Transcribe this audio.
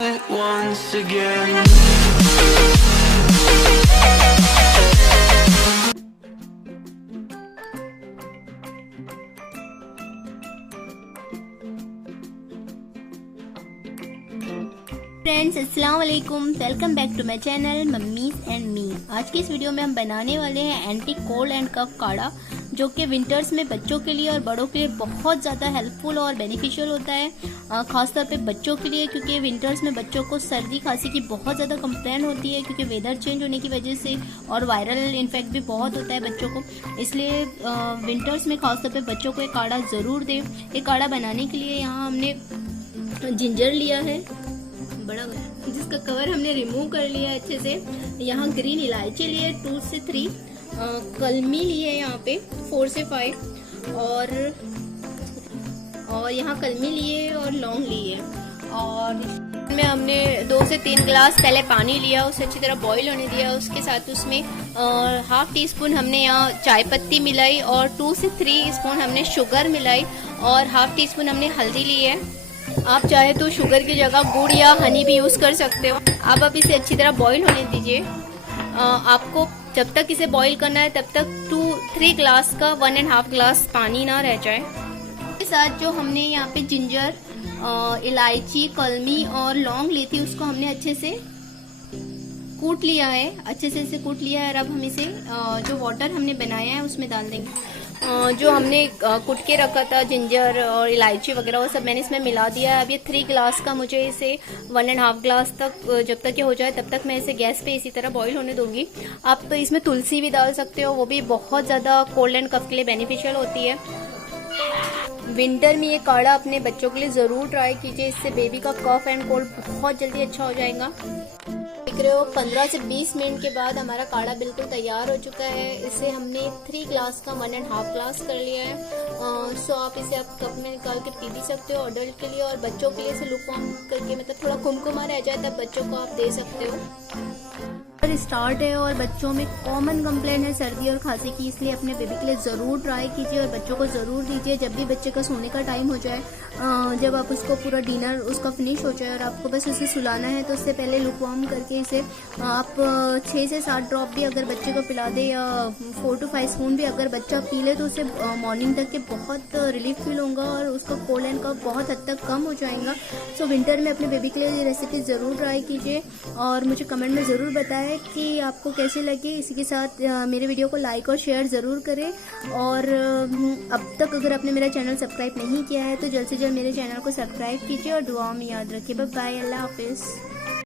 once again. Friends अस्सलाम वालेकुम, welcome back to my channel mummies and me. आज की इस वीडियो में हम बनाने वाले हैं एंटी कोल्ड एंड कफ काढ़ा, जो कि विंटर्स में बच्चों के लिए और बड़ों के लिए बहुत ज़्यादा हेल्पफुल और बेनिफिशियल होता है, खासतौर पे बच्चों के लिए, क्योंकि विंटर्स में बच्चों को सर्दी खांसी की बहुत ज़्यादा कंप्लेन होती है, क्योंकि वेदर चेंज होने की वजह से और वायरल इन्फेक्ट भी बहुत होता है बच्चों को। इसलिए विंटर्स में खासतौर पे बच्चों को एक काढ़ा ज़रूर दें। ये काढ़ा बनाने के लिए यहाँ हमने जिंजर लिया है बड़ा, जिसका कवर हमने रिमूव कर लिया है अच्छे से। यहाँ ग्रीन इलायची लिए 2 से 3, कलमी लिए यहाँ पे 4 से 5, और यहाँ कलमी लिए और लौंग लिए, और में हमने 2 से 3 गिलास पहले पानी लिया, उसे अच्छी तरह बॉईल होने दिया। उसके साथ उसमें हाफ टी स्पून हमने यहाँ चाय पत्ती मिलाई, और 2 से 3 स्पून हमने शुगर मिलाई, और हाफ टी स्पून हमने हल्दी ली है। आप चाहे तो शुगर की जगह गुड़ या हनी भी यूज़ कर सकते हो। अब आप इसे अच्छी तरह बॉईल होने दीजिए। आपको जब तक इसे बॉईल करना है तब तक 2-3 गिलास का 1.5 गिलास पानी ना रह जाए। इसके साथ जो हमने यहाँ पे जिंजर, इलायची, कलमी और लौंग ली थी, उसको हमने अच्छे से कूट लिया है, अच्छे से इसे कूट लिया है। और अब हम इसे जो वाटर हमने बनाया है उसमें डाल देंगे। जो हमने कूट के रखा था जिंजर और इलायची वगैरह, वो सब मैंने इसमें मिला दिया है। अब ये 3 गिलास का मुझे इसे 1.5 गिलास तक, जब तक ये हो जाए तब तक मैं इसे गैस पे इसी तरह बॉईल होने दूंगी। आप तो इसमें तुलसी भी डाल सकते हो, वो भी बहुत ज़्यादा कोल्ड एंड कफ के लिए बेनिफिशियल होती है। विंटर में ये काढ़ा अपने बच्चों के लिए ज़रूर ट्राई कीजिए, इससे बेबी का कफ एंड कोल्ड बहुत जल्दी अच्छा हो जाएगा। देख रहे हो 15 से 20 मिनट के बाद हमारा काढ़ा बिल्कुल तैयार हो चुका है। इसे हमने 3 गिलास का 1.5 गिलास कर लिया है। सो आप इसे आप कप में निकाल कर पी भी सकते हो अडल्ट के लिए, और बच्चों के लिए इसे लुकवार्म करके, मतलब थोड़ा कुमकुमा रह जाए तब बच्चों को आप दे सकते हो। स्टार्ट है और बच्चों में कॉमन कंप्लेंट है सर्दी और खांसी की, इसलिए अपने बेबी के लिए ज़रूर ट्राई कीजिए और बच्चों को ज़रूर दीजिए। जब भी बच्चे का सोने का टाइम हो जाए, जब आप उसको पूरा डिनर उसका फिनिश हो जाए और आपको बस उसे सुलाना है, तो उससे पहले लुकवार्म करके इसे आप 6 से 7 ड्रॉप भी अगर बच्चे को पिला दे, या 4 to 5 स्पून भी अगर बच्चा पी ले, तो उसे मॉर्निंग तक के बहुत रिलीफ फील होगा और उसका कोल्ड एंड कफ बहुत हद तक कम हो जाएगा। सो विंटर में अपने बेबी के लिए ये रेसिपी ज़रूर ट्राई कीजिए और मुझे कमेंट में ज़रूर बताएं कि आपको कैसे लगे। इसी के साथ मेरे वीडियो को लाइक और शेयर ज़रूर करें, और अब तक अगर आपने मेरा चैनल सब्सक्राइब नहीं किया है तो जल्द से जल्द मेरे चैनल को सब्सक्राइब कीजिए और दुआओं में याद रखिए। बाय बाय, अल्लाह हाफिज़।